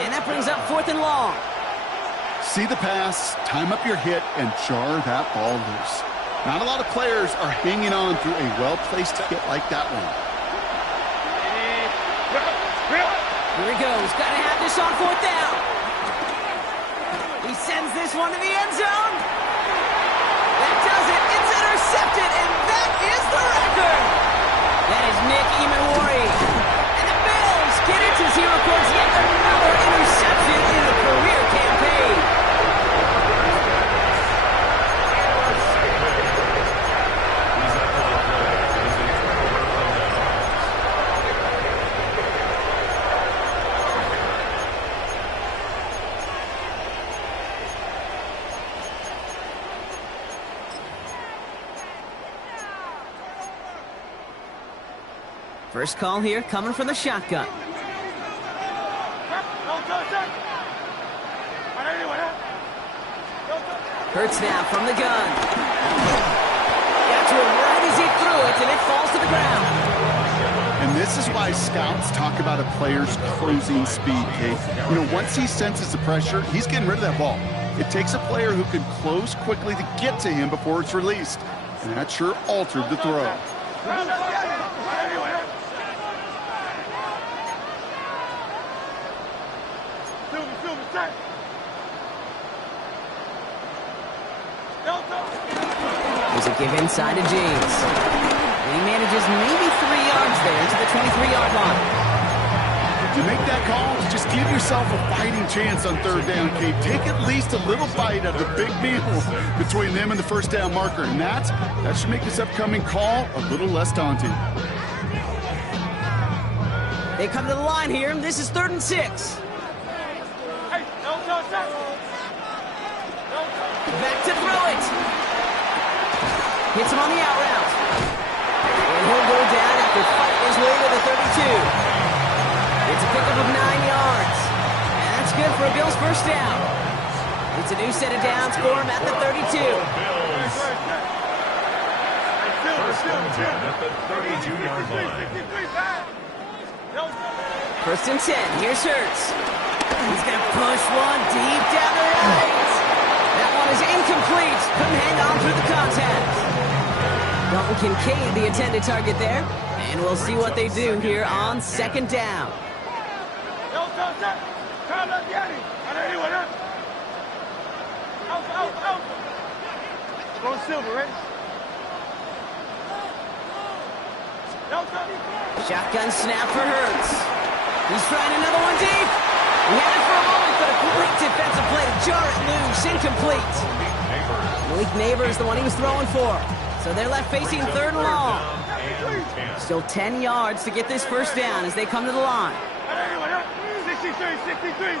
And that brings up 4th and long. See the pass, time up your hit, and jar that ball loose. Not a lot of players are hanging on through a well-placed hit like that one. Here he goes. Got to have this on 4th down. He sends this one to the end zone. That does it. It's intercepted, and that is the record. That is Nick Imanwari. And the Bills get it as he records yet another interception in a career campaign. First call here coming from the shotgun. Hurts now from the gun. Got to him right as he threw it, and it falls to the ground. And this is why scouts talk about a player's closing speed, Kate. You know, once he senses the pressure, he's getting rid of that ball. It takes a player who can close quickly to get to him before it's released. And that sure altered the throw. There's a give inside to James. He manages maybe 3 yards there to the 23-yard line. To make that call, just give yourself a fighting chance on third down, Kate. Take at least a little bite out of the big meal between them and the first down marker. And that should make this upcoming call a little less daunting. They come to the line here, and this is 3rd and 6. Back to throw it. Hits him on the out route. And he'll go down after fighting his way to the 32. It's a pickup of 9 yards. And that's good for a Bills first down. It's a new set of downs for him at the 32. First and 10 at the 32-yard line. 1st and 10. Here's Hurts. He's going to push one deep down the right. That one is incomplete. Couldn't hang on through the contact. Dalton Kincaid, the intended target there. And we'll see what they do here on 2nd down. Go Silver, ready? Shotgun snap for Hurts. He's trying another one deep. He had it for a moment, but a great defensive play to jar it loose. Incomplete. Malik Neighbors, the one he was throwing for. So they're left facing 3rd and long. Still 10 yards to get this first down as they come to the line. 63.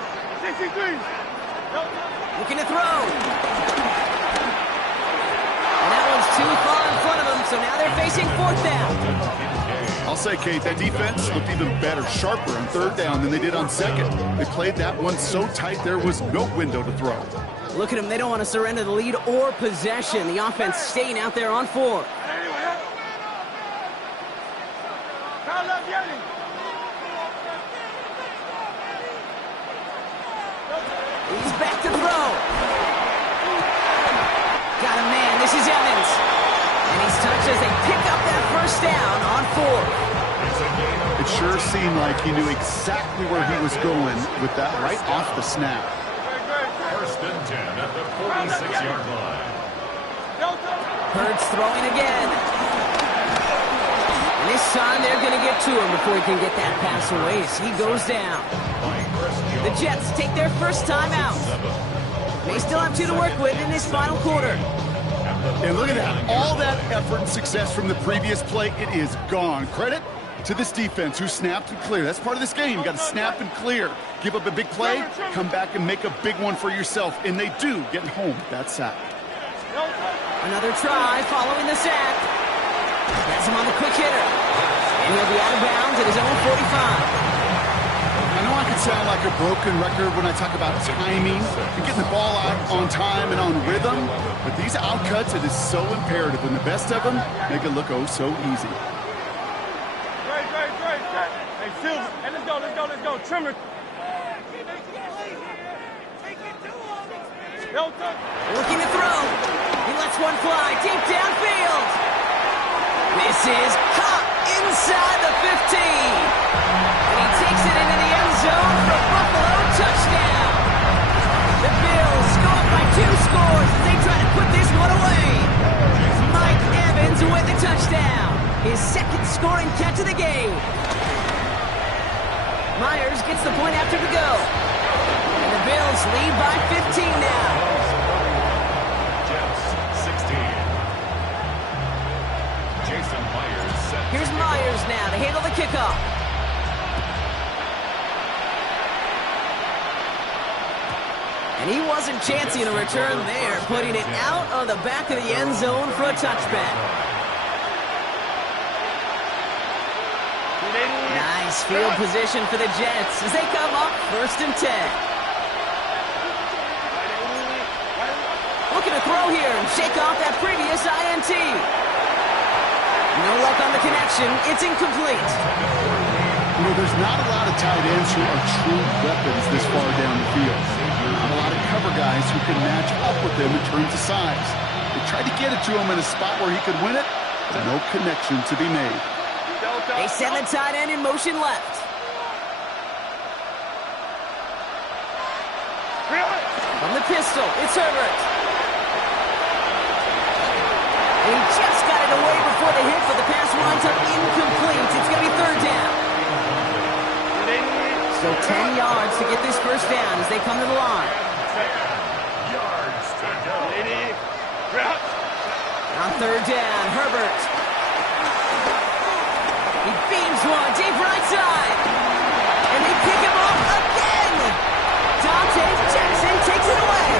Looking to throw. And that one's too far in front of them, so now they're facing 4th down. I'll say, Kate, that defense looked even better, sharper on 3rd down than they did on 2nd. They played that one so tight there was no window to throw. Look at them. They don't want to surrender the lead or possession. The offense staying out there on 4. He's back to throw. Got a man. This is Evans. And he's touched as they pick up that first down on 4. It sure seemed like he knew exactly where he was going with that right off the snap. 1st and 10 at the 46-yard line. Hurts throwing again. And this time they're going to get to him before he can get that pass away as he goes down. The Jets take their first time out. They still have 2 to work with in this final quarter. And look at that. All that effort and success from the previous play, it is gone. Credit to this defense who snapped and cleared. That's part of this game. You got to snap and clear. Give up a big play, come back and make a big one for yourself. And they do get home that sack. Another try following the sack. Gets him on the quick hitter. And he'll be out of bounds at his own 45. I know I can sound like a broken record when I talk about timing and getting the ball out on time and on rhythm, but these outcuts, it is so imperative, and the best of them make it look oh so easy. Hey, Silver. Hey, let's go. Trimmer. Looking to throw. He lets one fly deep downfield. This is caught inside the 15. And he takes it into the end zone for Buffalo touchdown. The Bills go up by 2 scores as they try to put this one away. Mike Evans with the touchdown. His 2nd scoring catch of the game. Myers gets the point after to go. And the Bills lead by 15 now. Jets 16. Jason Myers set. Here's Myers now to handle the kickoff. And he wasn't chancing a return there, putting it out of the back of the end zone for a touchback. Nice field position for the Jets as they come up 1st and 10. Looking to throw here and shake off that previous INT. No luck on the connection. It's incomplete. You know, there's not a lot of tight ends who are true weapons this far down the field. Not a lot of cover guys who can match up with him in terms of size. They tried to get it to him in a spot where he could win it, but no connection to be made. They send the tight end in motion left. From the pistol, it's Herbert. And he just got it away before the hit, but the pass winds up incomplete. It's going to be 3rd down. So 10 yards to get this 1st down as they come to the line. Yards to go. On 3rd down, Herbert. He beams one deep right side. And they pick him off again. Dante Jackson takes it away.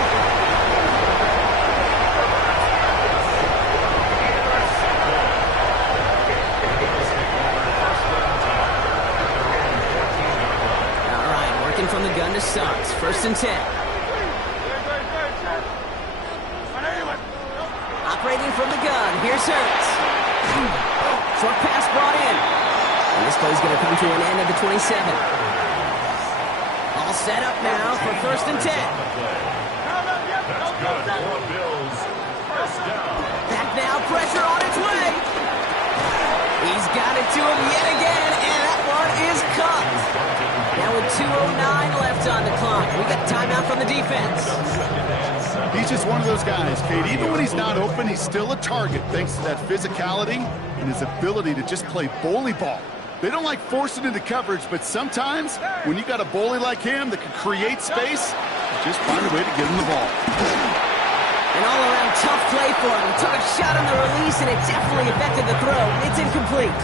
All right, working from the gun to start. 1st and 10. Operating from the gun. Here's Hurts. Short pass brought in. And this play's going to come to an end at the 27. All set up now for 1st and 10. That's good for Bills. 1st down. Back now, pressure on its way. He's got it to him yet again, and that one is caught. Now with 2:09 left on the clock, we got timeout from the defense. He's just one of those guys, Kate. Even when he's not open, he's still a target thanks to that physicality and his ability to just play bully ball. They don't like forcing into coverage, but sometimes when you got a bully like him that can create space, just find a way to get him the ball. An all-around tough play for him. He took a shot on the release, and it definitely affected the throw. It's incomplete.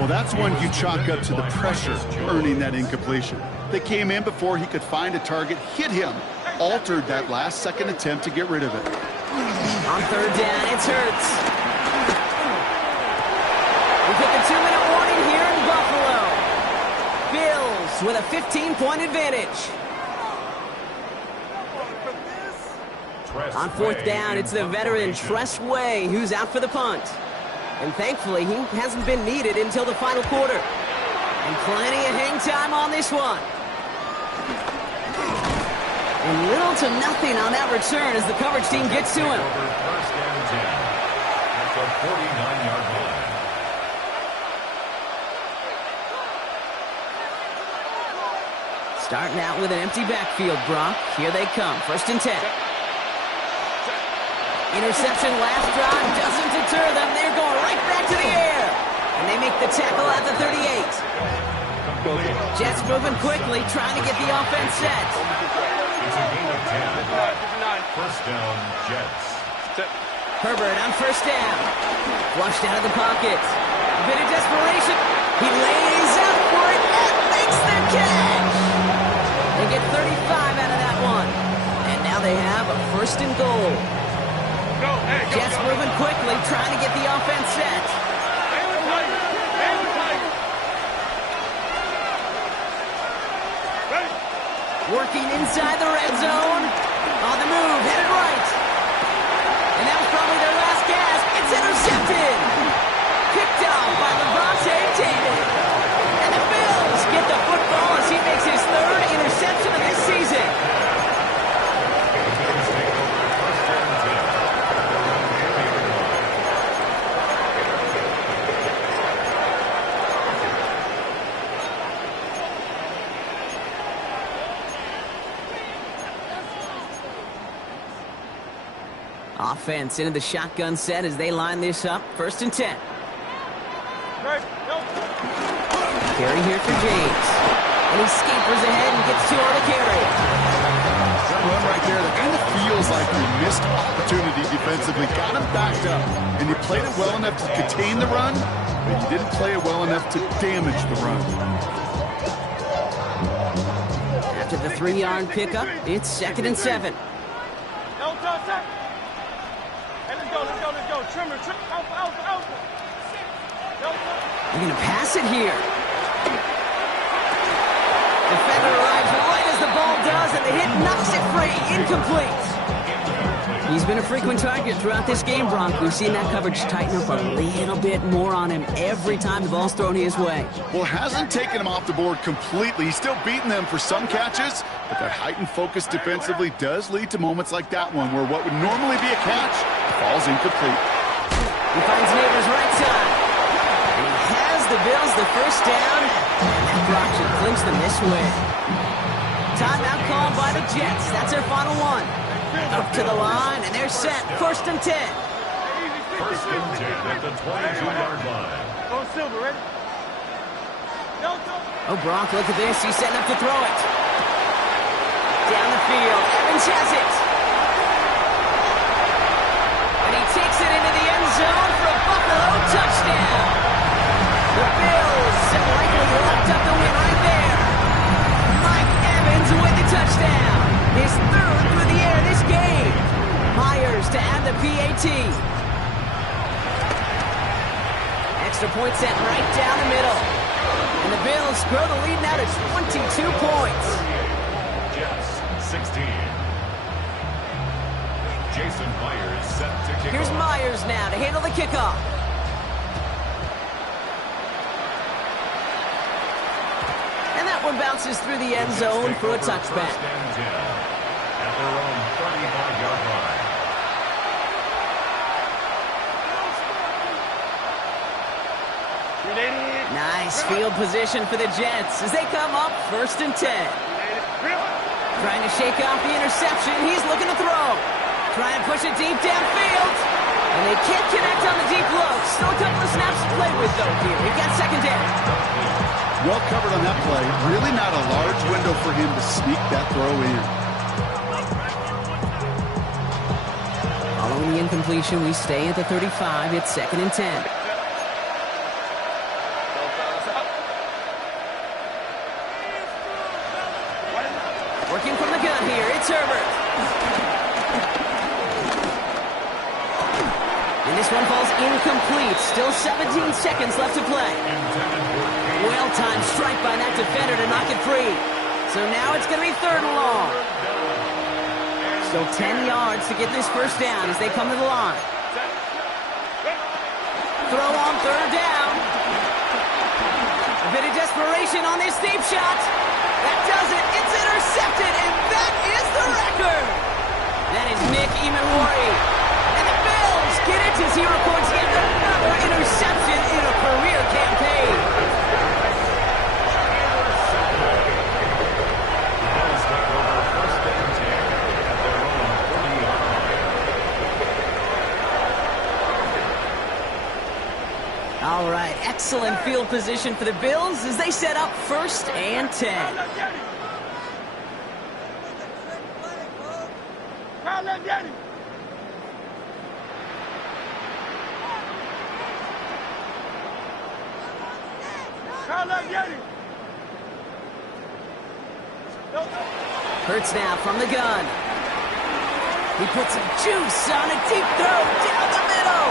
Well, that's one you chalk up to the pressure earning that incompletion. They came in before he could find a target, hit him, altered that last-second attempt to get rid of it. On 3rd down, it's Hurts. We put the 2-minute warning here in Buffalo. Bills with a 15-point advantage. On 4th down, it's the veteran Tress Way who's out for the punt. And thankfully, he hasn't been needed until the final quarter. And plenty of hang time on this one. And little to nothing on that return as the coverage team gets to him. 1st and 10. At the 49-yard line. Starting out with an empty backfield, Brock. Here they come. 1st and 10. Interception last drive doesn't deter them. They're going right back to the air. And they make the tackle at the 38. Jets moving quickly, trying to get the offense set. It's a gain of 10. 1st down, Jets. Herbert on 1st down. Flushed out of the pocket. A bit of desperation. He lays out for it and makes the catch. They get 35 out of that one. And now they have a 1st and goal. Jets moving quickly, trying to get the offense set. Working inside the red zone. On the move, headed right. And that was probably their last gasp. It's intercepted. Picked off by Levante David. And the Bills get the football as he makes his 3rd interception of this season. Offense into the shotgun set as they line this up. 1st and 10. Carry here for James. And he scampers ahead and gets 2 on the carry. That run right there, that kind of feels like you missed opportunity defensively. Got him backed up. And you played it well enough to contain the run, but you didn't play it well enough to damage the run. After the 3-yard pickup, it's 2nd and 7. Let's go. Trimmer, out. They're going to pass it here. Defender arrives right as the ball does, and the hit knocks it free. Incomplete. He's been a frequent target throughout this game, Bronk. We've seen that coverage tighten up a little bit more on him every time the ball's thrown his way. Well, it hasn't taken him off the board completely. He's still beating them for some catches, but that heightened focus defensively does lead to moments like that one where what would normally be a catch falls incomplete. He finds Neighbors right side. And he has the Bills the first down, and that block should clinch them this way. Timeout called by the Jets. That's their final one. Up to the line, and they're set. 1st and 10. 1st and 10 at the 22-yard line. Go Silver, ready? Go. Oh, Bronk, look at this. He's setting up to throw it. Down the field. Evans has it. And he takes it into the end zone for a Buffalo touchdown. The Bills have likely locked up the win right there. Mike Evans with the touchdown. His 3rd through the air this game. Myers to add the PAT. Extra point set right down the middle. And the Bills grow the lead now to 22 points. Jets 16. Jason Myers set to kick Here's off. Myers now to handle the kickoff. And that one bounces through the end zone for a touchback. 1st and 10 at their own 35-yard line. Nice field position for the Jets as they come up 1st and 10. Trying to shake off the interception. He's looking to throw. Try and push it deep downfield. And they can't connect on the deep look. Still a couple of snaps to play with, though, here. He got 2nd down. Well covered on that play. Really not a large window for him to sneak that throw in. Following the incompletion, we stay at the 35. It's 2nd and 10. Working from the gun here, it's Herbert. And this one falls incomplete. Still 17 seconds left to play. Well-timed strike by that defender to knock it free. So now it's going to be 3rd and long. Still 10 yards to get this first down as they come to the line. Throw on 3rd down. A bit of desperation on this deep shot. That does it. It's intercepted, and that is the record. That is Nick Imanwari. And the Bills get it as he records yet another interception in a career campaign. Bills take over 1st and 10 at their own 30-yard line. All right, excellent field position for the Bills as they set up 1st and 10. Hurts now from the gun. He puts some juice on a deep throw down the middle.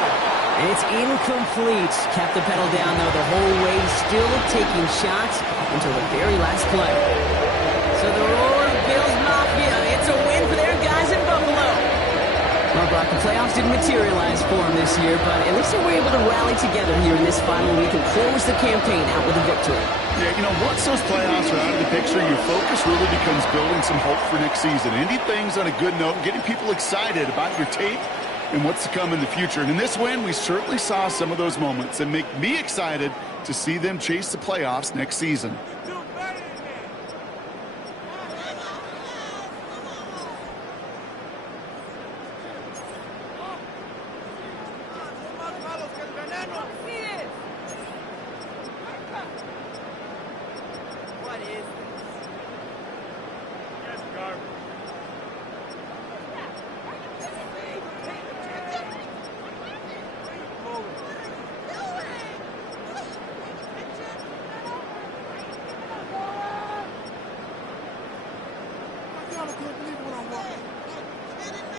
And it's incomplete. Kept the pedal down, though, the whole way, still taking shots until the very last play. So the roar of Bills Mafia, it's a win for their guys in Buffalo. Well, Brock, the playoffs didn't materialize for them this year, but at least they were able to rally together here in this final week and close the campaign out with a victory. Yeah, you know, once those playoffs are out of the picture, your focus really becomes building some hope for next season. Ending things on a good note and getting people excited about your tape and what's to come in the future. And in this win, we certainly saw some of those moments that make me excited to see them chase the playoffs next season.